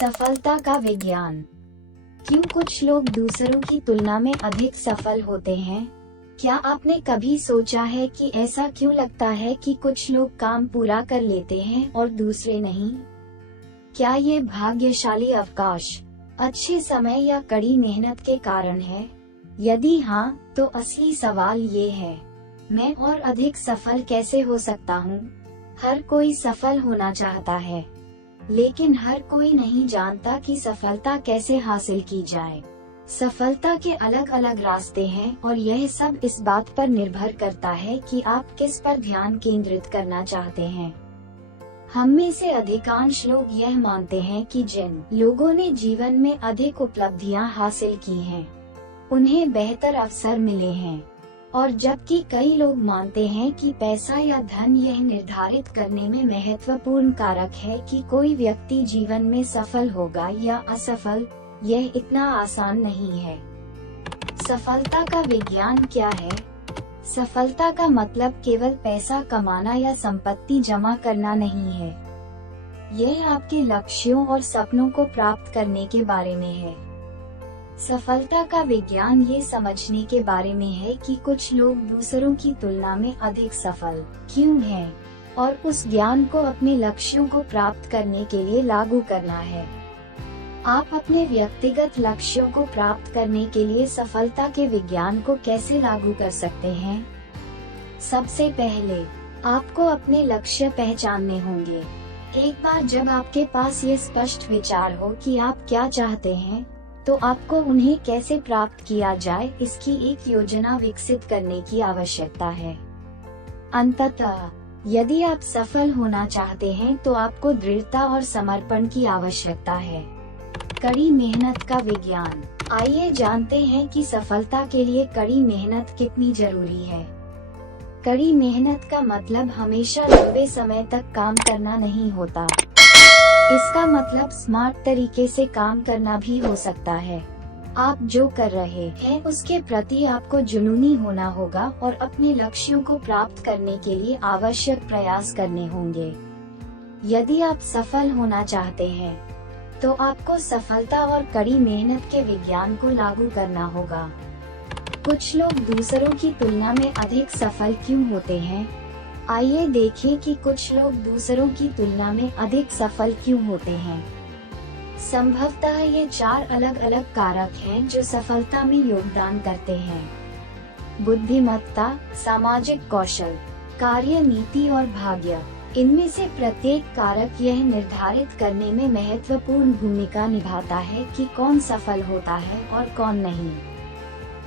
सफलता का विज्ञान। क्यों कुछ लोग दूसरों की तुलना में अधिक सफल होते हैं? क्या आपने कभी सोचा है कि ऐसा क्यों लगता है कि कुछ लोग काम पूरा कर लेते हैं और दूसरे नहीं? क्या ये भाग्यशाली अवकाश, अच्छे समय या कड़ी मेहनत के कारण है? यदि हाँ, तो असली सवाल ये है, मैं और अधिक सफल कैसे हो सकता हूँ? हर कोई सफल होना चाहता है, लेकिन हर कोई नहीं जानता कि सफलता कैसे हासिल की जाए। सफलता के अलग अलग रास्ते हैं और यह सब इस बात पर निर्भर करता है कि आप किस पर ध्यान केंद्रित करना चाहते हैं। हम में से अधिकांश लोग यह मानते हैं कि जिन लोगों ने जीवन में अधिक उपलब्धियां हासिल की हैं, उन्हें बेहतर अवसर मिले हैं, और जबकि कई लोग मानते हैं कि पैसा या धन यह निर्धारित करने में महत्वपूर्ण कारक है कि कोई व्यक्ति जीवन में सफल होगा या असफल, यह इतना आसान नहीं है। सफलता का विज्ञान क्या है? सफलता का मतलब केवल पैसा कमाना या संपत्ति जमा करना नहीं है। यह आपके लक्ष्यों और सपनों को प्राप्त करने के बारे में है। सफलता का विज्ञान ये समझने के बारे में है कि कुछ लोग दूसरों की तुलना में अधिक सफल क्यों हैं, और उस ज्ञान को अपने लक्ष्यों को प्राप्त करने के लिए लागू करना है। आप अपने व्यक्तिगत लक्ष्यों को प्राप्त करने के लिए सफलता के विज्ञान को कैसे लागू कर सकते हैं? सबसे पहले, आपको अपने लक्ष्य पहचानने होंगे। एक बार जब आपके पास ये स्पष्ट विचार हो कि आप क्या चाहते हैं, तो आपको उन्हें कैसे प्राप्त किया जाए इसकी एक योजना विकसित करने की आवश्यकता है। अंततः, यदि आप सफल होना चाहते हैं तो आपको दृढ़ता और समर्पण की आवश्यकता है। कड़ी मेहनत का विज्ञान। आइए जानते हैं कि सफलता के लिए कड़ी मेहनत कितनी जरूरी है। कड़ी मेहनत का मतलब हमेशा लंबे समय तक काम करना नहीं होता। इसका मतलब स्मार्ट तरीके से काम करना भी हो सकता है। आप जो कर रहे हैं उसके प्रति आपको जुनूनी होना होगा और अपने लक्ष्यों को प्राप्त करने के लिए आवश्यक प्रयास करने होंगे। यदि आप सफल होना चाहते हैं, तो आपको सफलता और कड़ी मेहनत के विज्ञान को लागू करना होगा। कुछ लोग दूसरों की तुलना में अधिक सफल क्यों होते हैं? आइए देखें कि कुछ लोग दूसरों की तुलना में अधिक सफल क्यों होते हैं। संभवतः ये 4 अलग अलग कारक हैं जो सफलता में योगदान करते हैं: बुद्धिमत्ता, सामाजिक कौशल, कार्य नीति और भाग्य। इनमें से प्रत्येक कारक यह निर्धारित करने में महत्वपूर्ण भूमिका निभाता है कि कौन सफल होता है और कौन नहीं।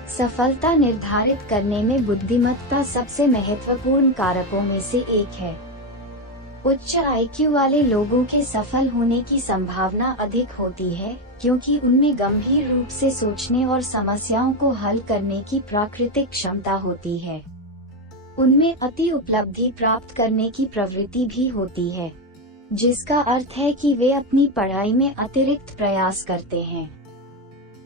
सफलता निर्धारित करने में बुद्धिमत्ता सबसे महत्वपूर्ण कारकों में से एक है। उच्च आईक्यू वाले लोगों के सफल होने की संभावना अधिक होती है, क्योंकि उनमें गंभीर रूप से सोचने और समस्याओं को हल करने की प्राकृतिक क्षमता होती है। उनमें अति उपलब्धि प्राप्त करने की प्रवृत्ति भी होती है, जिसका अर्थ है कि वे अपनी पढ़ाई में अतिरिक्त प्रयास करते हैं।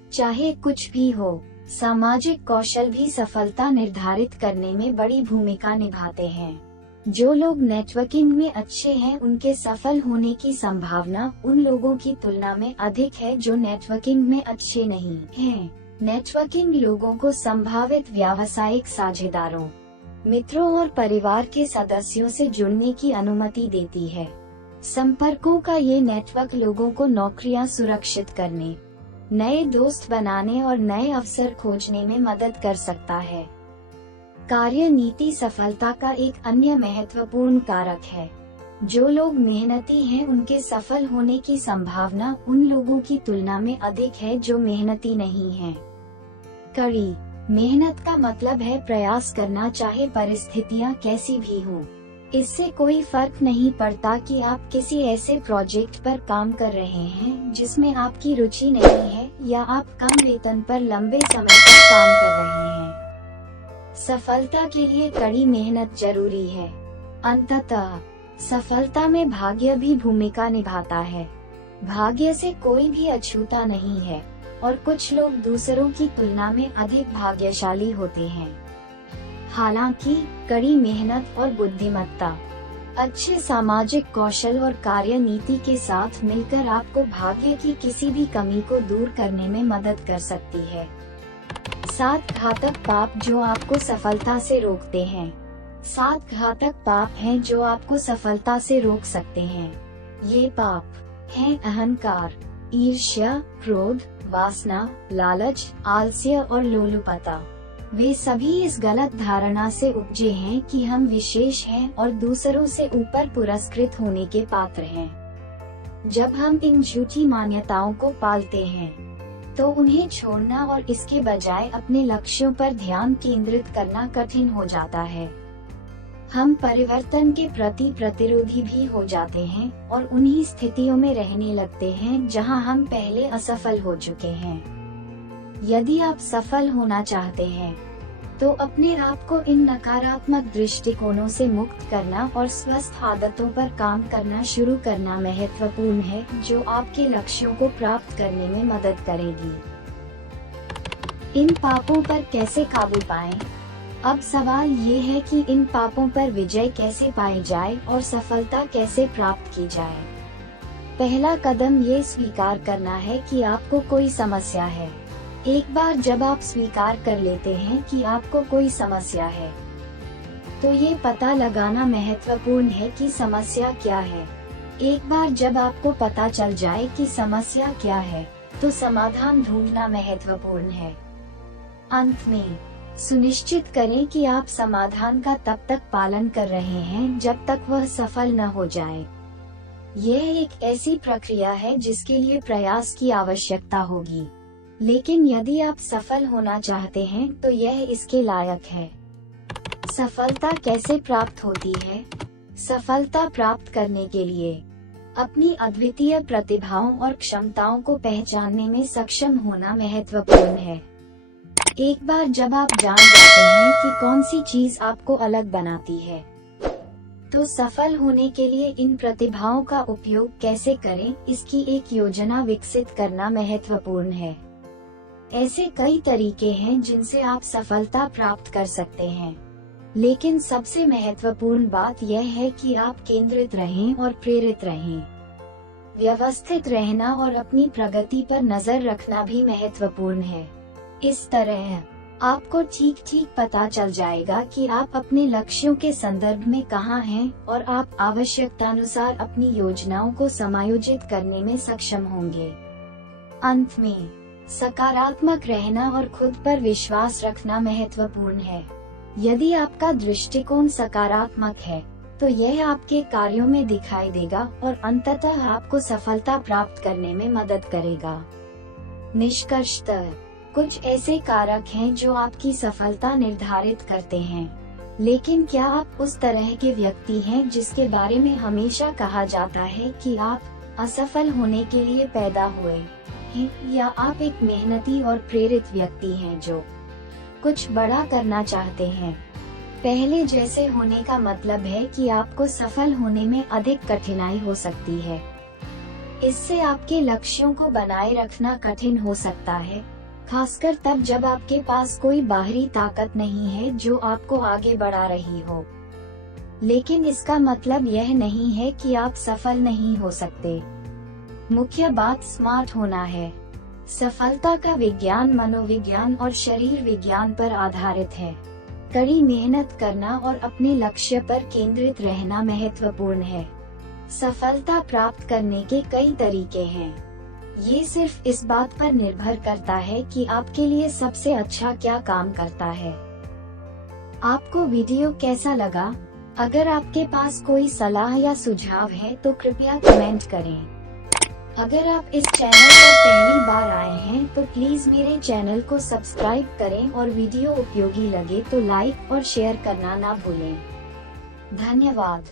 चाहे कुछ भी हो, सामाजिक कौशल भी सफलता निर्धारित करने में बड़ी भूमिका निभाते हैं। जो लोग नेटवर्किंग में अच्छे हैं, उनके सफल होने की संभावना उन लोगों की तुलना में अधिक है जो नेटवर्किंग में अच्छे नहीं हैं। नेटवर्किंग लोगों को संभावित व्यावसायिक साझेदारों, मित्रों और परिवार के सदस्यों से जुड़ने की अनुमति देती है। संपर्कों का ये नेटवर्क लोगों को नौकरियां सुरक्षित करने, नए दोस्त बनाने और नए अवसर खोजने में मदद कर सकता है। कार्य नीति सफलता का एक अन्य महत्वपूर्ण कारक है। जो लोग मेहनती हैं, उनके सफल होने की संभावना उन लोगों की तुलना में अधिक है जो मेहनती नहीं हैं। कड़ी मेहनत का मतलब है प्रयास करना, चाहे परिस्थितियां कैसी भी हों। इससे कोई फर्क नहीं पड़ता कि आप किसी ऐसे प्रोजेक्ट पर काम कर रहे हैं जिसमें आपकी रुचि नहीं है, या आप कम वेतन पर लंबे समय तक काम कर रहे हैं। सफलता के लिए कड़ी मेहनत जरूरी है। अंततः, सफलता में भाग्य भी भूमिका निभाता है। भाग्य से कोई भी अछूता नहीं है, और कुछ लोग दूसरों की तुलना में अधिक भाग्यशाली होते हैं। हालांकि कड़ी मेहनत और बुद्धिमत्ता अच्छे सामाजिक कौशल और कार्य नीति के साथ मिलकर आपको भाग्य की किसी भी कमी को दूर करने में मदद कर सकती है। 7 घातक पाप जो आपको सफलता से रोकते हैं। 7 घातक पाप हैं जो आपको सफलता से रोक सकते हैं। ये पाप हैं अहंकार, ईर्ष्या, क्रोध, वासना, लालच, आलस्य और लोलुपता। वे सभी इस गलत धारणा से उपजे हैं कि हम विशेष हैं और दूसरों से ऊपर पुरस्कृत होने के पात्र हैं। जब हम इन झूठी मान्यताओं को पालते हैं, तो उन्हें छोड़ना और इसके बजाय अपने लक्ष्यों पर ध्यान केंद्रित करना कठिन हो जाता है। हम परिवर्तन के प्रति प्रतिरोधी भी हो जाते हैं और उन्हीं स्थितियों में रहने लगते हैं जहां हम पहले असफल हो चुके हैं। यदि आप सफल होना चाहते हैं, तो अपने आप को इन नकारात्मक दृष्टिकोणों से मुक्त करना और स्वस्थ आदतों पर काम करना शुरू करना महत्वपूर्ण है, जो आपके लक्ष्यों को प्राप्त करने में मदद करेगी। इन पापों पर कैसे काबू पाएं? अब सवाल ये है कि इन पापों पर विजय कैसे पाई जाए और सफलता कैसे प्राप्त की जाए। पहला कदम ये स्वीकार करना है कि आपको कोई समस्या है। एक बार जब आप स्वीकार कर लेते हैं कि आपको कोई समस्या है, तो ये पता लगाना महत्वपूर्ण है कि समस्या क्या है। एक बार जब आपको पता चल जाए कि समस्या क्या है, तो समाधान ढूंढना महत्वपूर्ण है। अंत में सुनिश्चित करें कि आप समाधान का तब तक पालन कर रहे हैं जब तक वह सफल न हो जाए। यह एक ऐसी प्रक्रिया है जिसके लिए प्रयास की आवश्यकता होगी, लेकिन यदि आप सफल होना चाहते हैं तो यह इसके लायक है। सफलता कैसे प्राप्त होती है? सफलता प्राप्त करने के लिए अपनी अद्वितीय प्रतिभाओं और क्षमताओं को पहचानने में सक्षम होना महत्वपूर्ण है। एक बार जब आप जान जाते हैं कि कौन सी चीज आपको अलग बनाती है, तो सफल होने के लिए इन प्रतिभाओं का उपयोग कैसे करें, इसकी एक योजना विकसित करना महत्वपूर्ण है। ऐसे कई तरीके हैं जिनसे आप सफलता प्राप्त कर सकते हैं, लेकिन सबसे महत्वपूर्ण बात यह है कि आप केंद्रित रहें और प्रेरित रहें। व्यवस्थित रहना और अपनी प्रगति पर नजर रखना भी महत्वपूर्ण है। इस तरह आपको ठीक पता चल जाएगा कि आप अपने लक्ष्यों के संदर्भ में कहाँ हैं और आप आवश्यकतानुसार अपनी योजनाओं को समायोजित करने में सक्षम होंगे। अंत में सकारात्मक रहना और खुद पर विश्वास रखना महत्वपूर्ण है। यदि आपका दृष्टिकोण सकारात्मक है, तो यह आपके कार्यों में दिखाई देगा और अंततः आपको सफलता प्राप्त करने में मदद करेगा। निष्कर्षतः कुछ ऐसे कारक हैं जो आपकी सफलता निर्धारित करते हैं, लेकिन क्या आप उस तरह के व्यक्ति हैं जिसके बारे में हमेशा कहा जाता है कि आप असफल होने के लिए पैदा हुए हैं, या आप एक मेहनती और प्रेरित व्यक्ति हैं जो कुछ बड़ा करना चाहते हैं? पहले जैसे होने का मतलब है कि आपको सफल होने में अधिक कठिनाई हो सकती है। इससे आपके लक्ष्यों को बनाए रखना कठिन हो सकता है, खासकर तब जब आपके पास कोई बाहरी ताकत नहीं है जो आपको आगे बढ़ा रही हो। लेकिन इसका मतलब यह नहीं है कि आप सफल नहीं हो सकते। मुख्य बात स्मार्ट होना है। सफलता का विज्ञान मनोविज्ञान और शरीर विज्ञान पर आधारित है। कड़ी मेहनत करना और अपने लक्ष्य पर केंद्रित रहना महत्वपूर्ण है। सफलता प्राप्त करने के कई तरीके हैं। ये सिर्फ इस बात पर निर्भर करता है कि आपके लिए सबसे अच्छा क्या काम करता है। आपको वीडियो कैसा लगा? अगर आपके पास कोई सलाह या सुझाव है तो कृपया कमेंट करें। अगर आप इस चैनल पर पहली बार आए हैं तो प्लीज मेरे चैनल को सब्सक्राइब करें और वीडियो उपयोगी लगे तो लाइक और शेयर करना ना भूलें। धन्यवाद।